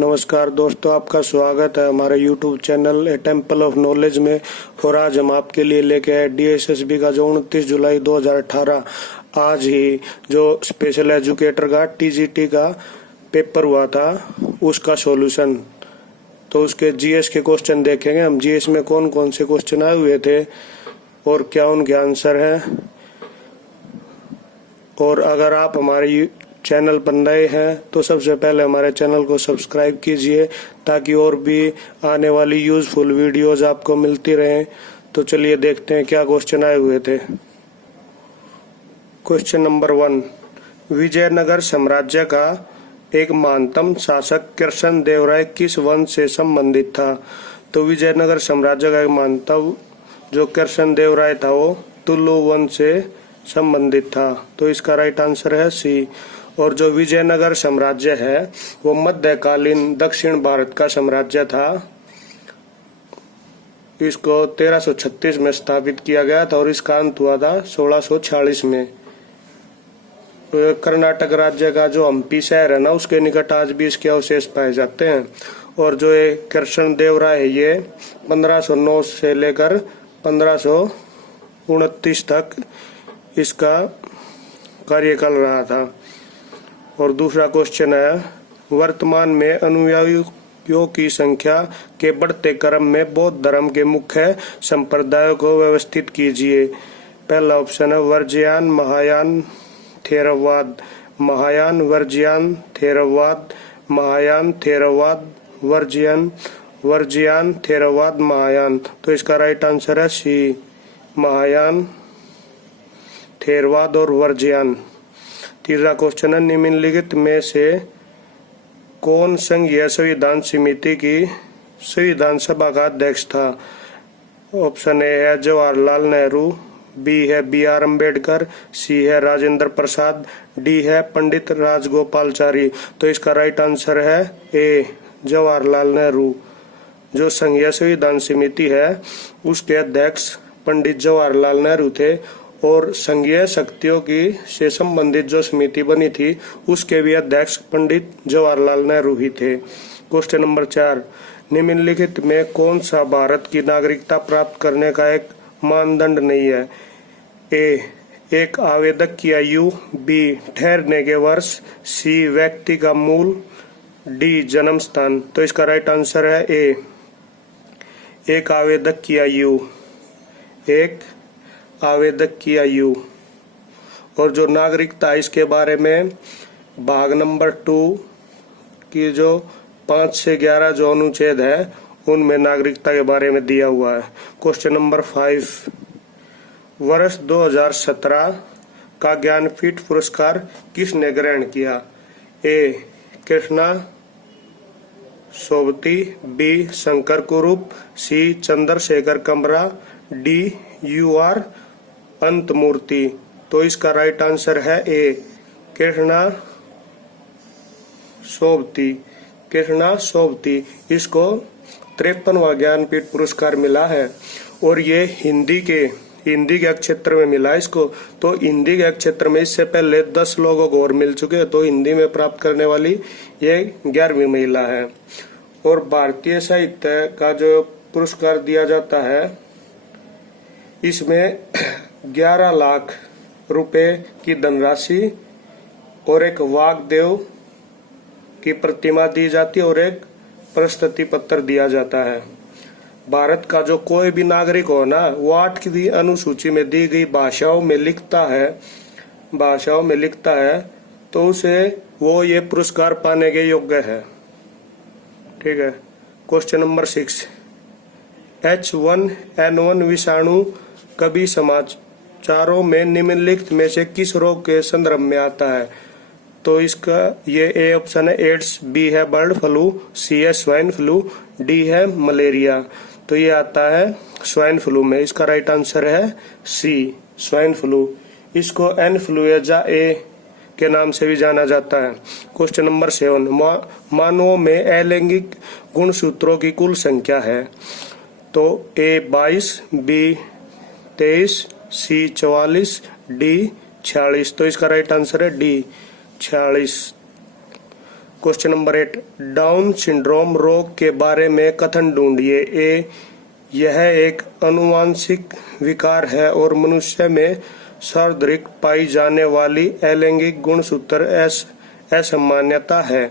नमस्कार दोस्तों, आपका स्वागत है हमारे YouTube channel A temple of knowledge में। और आज हम आपके लिए लेके आए DSSB का जो 29 जुलाई 2018 आज ही जो स्पेशल एजुकेटर का TGT का पेपर हुआ था उसका सॉल्यूशन। तो उसके GS के क्वेश्चन देखेंगे हम। GS में कौन कौन से क्वेश्चन आए हुए थे और क्या उनके आंसर हैं। और अगर आप हमारे चैनल पर नए हैं तो सबसे पहले हमारे चैनल को सब्सक्राइब कीजिए ताकि और भी आने वाली यूजफुल वीडियोस आपको मिलती रहें। तो चलिए देखते हैं क्या क्वेश्चन आए हुए थे। क्वेश्चन नंबर 1, विजयनगर साम्राज्य का एक महानतम शासक कृष्णदेवराय किस वंश से संबंधित था? तो विजयनगर साम्राज्य का एक महानतम जो कृष्णदेवराय था वो तुलु वंश से संबंधित था। तो इसका राइट आंसर है सी। और जो विजयनगर साम्राज्य है वो मध्यकालीन दक्षिण भारत का साम्राज्य था। इसको 1336 में स्थापित किया गया था और इसका अंत हुआ था 1646 में। कर्नाटक राज्य का जो हम्पी शहर है ना उसके निकट आज भी इसके अवशेष पाए जाते हैं। और जो ये कृष्णदेवराय है ये 1509 से लेकर 1529 तक इसका कार्यकाल रहा था। और दूसरा क्वेश्चन है, वर्तमान में अनुयायियों की संख्या के बढ़ते क्रम में बौद्ध धर्म के मुख्य संप्रदायों को व्यवस्थित कीजिए। पहला ऑप्शन है वर्जियान, महायान, थेरवाद, महायान, वर्जियान, थेरवाद, महायान, थेरवाद, वर्जियान, वर्जियान, थेरवाद, महायान। तो इसका राइट आंसर है सी, महायान, थेरवाद और वर्जियान। तीसरा क्वेश्चन है, निम्नलिखित में से कौन संघीय संविधान समिति की संविधान सभा का अध्यक्ष था? ऑप्शन ए है जवाहरलाल नेहरू, बी है BR अम्बेडकर, सी है राजेंद्र प्रसाद, डी है पंडित राजगोपालचारी। तो इसका राइट आंसर है ए, जवाहरलाल नेहरू। जो संघीय संविधान समिति है उसके अध्यक्ष पंडित जवाहरलाल नेहरू थे और संघीय शक्तियों की से संबंधित जो समिति बनी थी उसके भी अध्यक्ष पंडित जवाहरलाल नेहरू ही थे। क्वेश्चन नंबर 4, निम्नलिखित में कौन सा भारत की नागरिकता प्राप्त करने का एक मानदंड नहीं है? ए, एक आवेदक की आयु, बी, ठहरने के वर्ष, सी, व्यक्ति का मूल, डी, जन्म स्थान। तो इसका राइट आंसर है ए, एक आवेदक की आयु, एक आवेदक की आयु। और जो नागरिकता इसके बारे में भाग नंबर 2 की जो 5 से 11 जो अनुच्छेद है उनमें नागरिकता के बारे में दिया हुआ है। क्वेश्चन नंबर 5, वर्ष 2017 का ज्ञानपीठ पुरस्कार किसने ग्रहण किया? ए, कृष्णा सोबती, बी, शंकर कुरूप, सी, चंद्रशेखर कमरा, डी, UR अंतमूर्ति। तो इसका राइट आंसर है ए, कृष्णा सोबती, कृष्णा सोबती। इसको 53वां ज्ञानपीठ पुरस्कार मिला है और ये हिंदी के क्षेत्र में मिला इसको। तो हिंदी के क्षेत्र में इससे पहले 10 लोगों को और मिल चुके हैं। तो हिंदी में प्राप्त करने वाली ये 11वीं महिला है। और भारतीय साहित्य का जो पुरस्कार दिया जाता है इसमें 11 लाख रुपए की धनराशि और एक वाग्देव की प्रतिमा दी जाती है और एक प्रशस्ति पत्र दिया जाता है। भारत का जो कोई भी नागरिक हो ना वो 8वीं अनुसूची में दी गई भाषाओं में लिखता है तो उसे वो ये पुरस्कार पाने के योग्य है। ठीक है। क्वेश्चन नंबर 6, H1N1 विषाणु कभी समाचारों में निम्नलिखित में से किस रोग के संदर्भ में आता है? तो इसका ये ए ऑप्शन है एड्स, बी है बर्ड फ्लू, सी है स्वाइन फ्लू, डी है मलेरिया। तो ये आता है स्वाइन फ्लू में। इसका राइट आंसर है सी, स्वाइन फ्लू। इसको इन्फ्लुएंजा ए के नाम से भी जाना जाता है। क्वेश्चन नंबर 7, मानवों में अलैंगिक गुणसूत्रों की कुल संख्या है? तो ए 22, बी 23, सी 44, डी 46। तो इसका राइट आंसर है D 46। Question number 8, down syndrome रोग के बारे में कथन ढूंढिए। ए, यह एक आनुवंशिक विकार है और मनुष्य में सर्वाधिक पाई जाने वाली अलैंगिक गुणसूत्र असामान्यता है।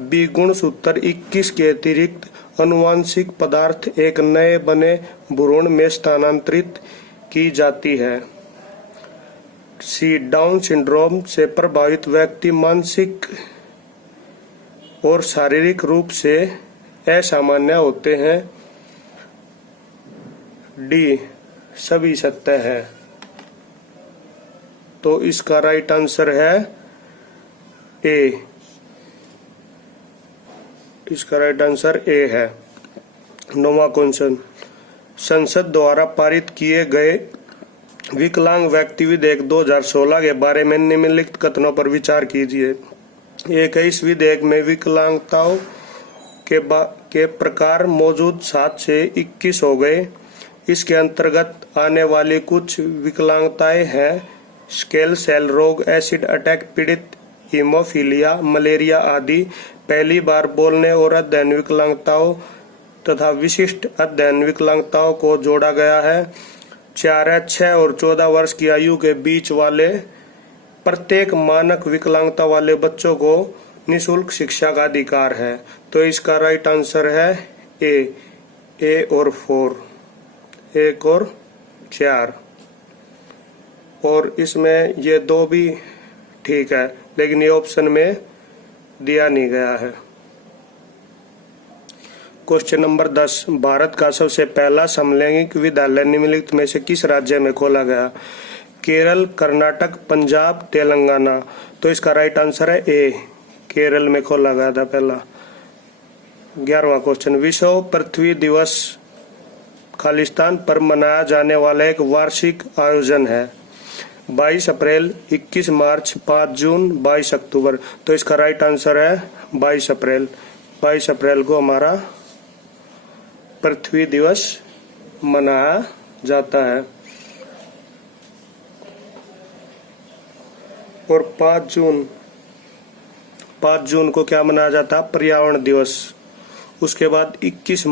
बी, गुणसूत्र 21 के अतिरिक्त आनुवंशिक पदार्थ एक नए बने भ्रूण में स्थानांतरित की जाती है। सी, डाउन सिंड्रोम से प्रभावित व्यक्ति मानसिक और शारीरिक रूप से असामान्य होते हैं। डी, सभी सत्य है। तो इसका राइट आंसर है ए। इसका राइट आंसर ए है। 9वां क्वेश्चन, संसद द्वारा पारित किए गए विकलांग व्यक्ति विधेयक 2016 के बारे में निम्नलिखित कथनों पर विचार कीजिए। एक है, इस विधेयक में विकलांगताओं के प्रकार मौजूद 7 से 21 हो गए। इसके अंतर्गत आने वाली कुछ विकलांगताएं हैं स्केल सेल रोग, एसिड अटैक पीड़ित, हीमोफीलिया, मलेरिया आदि। पहली बार बोलने और अध्ययन विकलांगताओं तथा विशिष्ट अध्ययन विकलांगताओं को जोड़ा गया है। 4, 6 और 14 वर्ष की आयु के बीच वाले प्रत्येक मानक विकलांगता वाले बच्चों को निःशुल्क शिक्षा का अधिकार है। तो इसका राइट आंसर है ए और 4, 1 और 4। और इसमें ये 2 भी ठीक है, लेकिन ये ऑप्शन में दिया नहीं गया है। क्वेश्चन नंबर 10, भारत का सबसे पहला समलैंगिक विद्यालय निम्नलिखित में से किस राज्य में खोला गया? केरल, कर्नाटक, पंजाब, तेलंगाना। तो इसका राइट आंसर है ए, केरल में खोला गया था पहला। 11वां क्वेश्चन, विश्व पृथ्वी दिवस खालिस्तान पर मनाया जाने वाला एक वार्षिक आयोजन है। 22 अप्रैल, 21 मार्च, 5 जून, 22 अक्टूबर। तो इसका राइट आंसर है 22 अप्रैल। 22 अप्रैल को हमारा पृथ्वी दिवस मनाया जाता है। और 5 जून को क्या मनाया जाता है? पर्यावरण दिवस। उसके बाद 21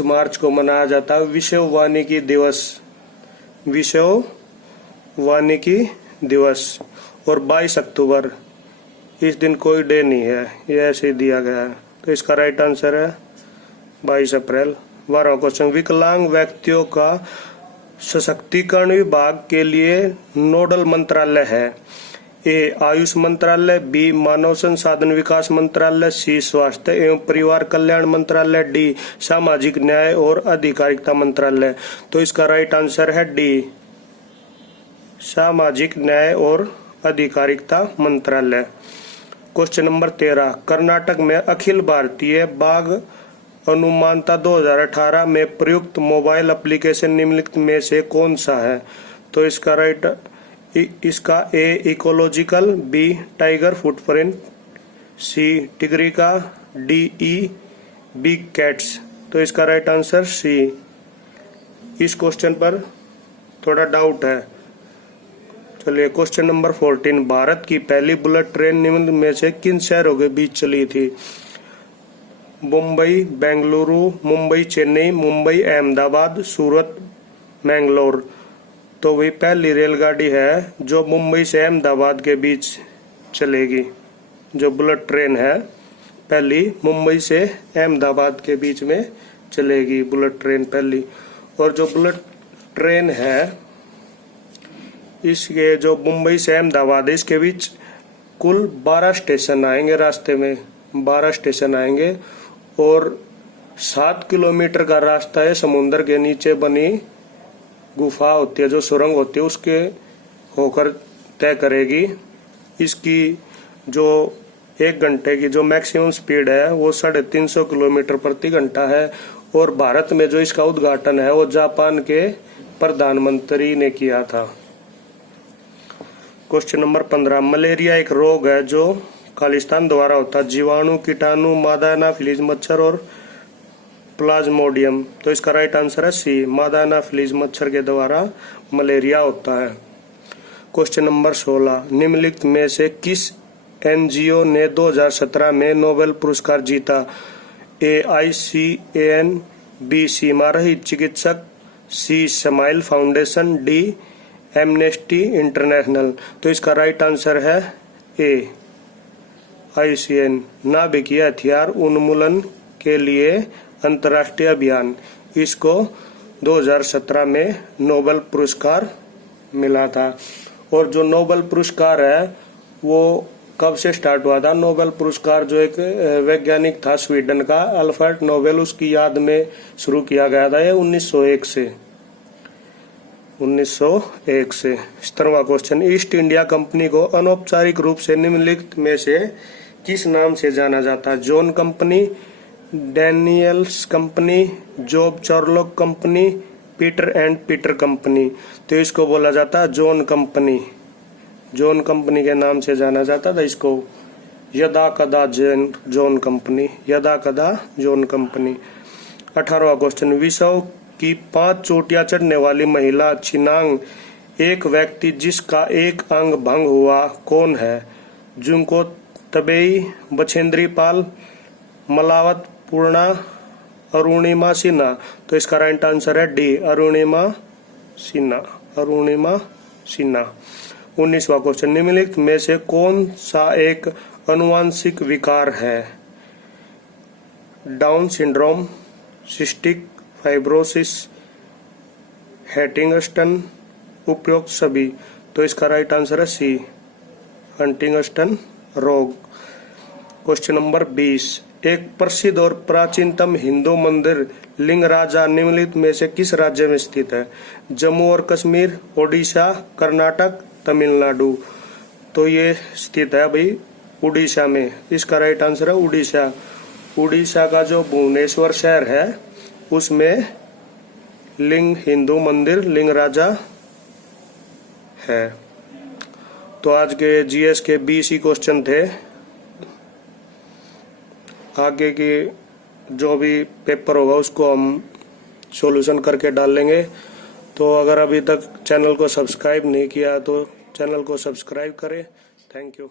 मार्च को मनाया जाता है विश्व वानिकी दिवस। विश्व वानिकी दिवस। और 22 अक्टूबर, इस दिन कोई डे नहीं है, ये ऐसे ही दिया गया है। तो इसका राइट आंसर है 22 अप्रैल। 12वां क्वेश्चन, विकलांग व्यक्तियों का सशक्तिकरण विभाग के लिए नोडल मंत्रालय है। ए, आयुष मंत्रालय, बी, मानव संसाधन विकास मंत्रालय, सी, स्वास्थ्य एवं परिवार कल्याण मंत्रालय, डी, सामाजिक न्याय और अधिकारिता मंत्रालय। तो इसका राइट आंसर है डी, सामाजिक न्याय और अधिकारिता मंत्रालय। क्वेश्चन नंबर 13, कर्नाटक में अखिल भारतीय बाघ अनुमानता 2018 में प्रयुक्त मोबाइल एप्लीकेशन निम्नलिखित में से कौन सा है? तो इसका ए, इकोलॉजिकल, बी, टाइगर फुटप्रिंट, सी, टिग्रिका, डी, ई, बिग कैट्स। तो इसका राइट आंसर सी। इस क्वेश्चन पर थोड़ा डाउट है। चलिए क्वेश्चन नंबर 14, भारत की पहली बुलेट ट्रेन निम्न में से किन शहरों के बीच चली थी? मुंबई, बेंगलुरु, मुंबई, चेन्नई, मुंबई, अहमदाबाद, सूरत, मैंगलोर। तो वही पहली रेलगाड़ी है जो मुंबई से अहमदाबाद के बीच चलेगी। जो बुलेट ट्रेन है पहली मुंबई से अहमदाबाद के बीच में चलेगी, बुलेट ट्रेन पहली। और जो बुलेट ट्रेन है इसके जो मुंबई से अहमदाबाद है इसके बीच कुल 12 स्टेशन आएंगे। रास्ते में 12 स्टेशन आएंगे और 7 किलोमीटर का रास्ता है। समुद्र के नीचे बनी गुफा होती है, जो सुरंग होती है, उसके होकर तय करेगी। इसकी जो 1 घंटे की जो मैक्सिमम स्पीड है वो 350 किलोमीटर प्रति घंटा है। और भारत में जो इसका उद्घाटन है वो जापान के प्रधानमंत्री ने किया था। क्वेश्चन नंबर 15, मलेरिया एक रोग है जो खालिस्तान द्वारा होता है। जीवाणु, कीटाणु, मादा एनाफिलीज मच्छर और प्लाज्मोडियम। तो इसका राइट आंसर है सी, मादा एनाफिलीज मच्छर के द्वारा मलेरिया होता है। क्वेश्चन नंबर 16, निम्नलिखित में से किस एनजीओ ने 2017 में नोबेल पुरस्कार जीता? AICAN, B सीमा रहित चिकित्सक, C smile foundation, D amnesty international. तो इसका राइट आंसर है AICAN, नाभिकीय हथियार उन्मूलन के लिए अंतर्राष्ट्रीय अभियान। इसको 2017 में नोबेल पुरस्कार मिला था। और जो नोबेल पुरस्कार है वो कब से स्टार्ट हुआ था? नोबेल पुरस्कार जो एक वैज्ञानिक था स्वीडन का, अल्फ्रेड नोबेल, उसकी याद में शुरू किया गया था। ये 1901 से 17वां क्वेश्चन, ईस्ट इंडिया कंपनी को अनौपचारिक रूप से निम्नलिखित में से किस नाम से जाना जाता है? John company, Daniels company, Job Charnock company, Peter and Peter company. तो इसको बोला जाता है जॉन कंपनी। जॉन कंपनी के नाम से जाना जाता था इसको। यदा कदा जॉन कंपनी, यदा कदा जॉन कंपनी। 18वां क्वेश्चन, विश्व की 5 चोटियां चढ़ने वाली महिला छिनांग, एक व्यक्ति जिसका एक अंग भंग हुआ, कौन है? जुंको तबेई, बछेंद्री पाल, मलावत पूर्णा, अरुणिमा सिन्हा। तो इसका राइट आंसर है डी, अरुणिमा सिन्हा, अरुणिमा सिन्हा। 19वां क्वेश्चन, निम्नलिखित में से कौन सा एक आनुवंशिक विकार है? Down syndrome, cystic fibrosis, Huntington, उपयुक्त सभी। तो इसका राइट आंसर है सी, हंटिंगटन रोग। क्वेश्चन नंबर 20, एक प्रसिद्ध और प्राचीनतम हिंदू मंदिर लिंगराजा निम्नलिखित में से किस राज्य में स्थित है? जम्मू और कश्मीर, ओडिशा, कर्नाटक, तमिलनाडु। तो ये स्थित है भाई उड़ीसा में। इसका राइट आंसर है उड़ीसा। उड़ीसा का जो भुवनेश्वर शहर है उसमें हिंदू मंदिर लिंगराजा है। तो आज के जीएस के 20 ही क्वेश्चन थे। आगे की जो भी पेपर होगा उसको हम सॉल्यूशन करके डाल लेंगे। तो अगर अभी तक चैनल को सब्सक्राइब नहीं किया तो चैनल को सब्सक्राइब करें। Thank you.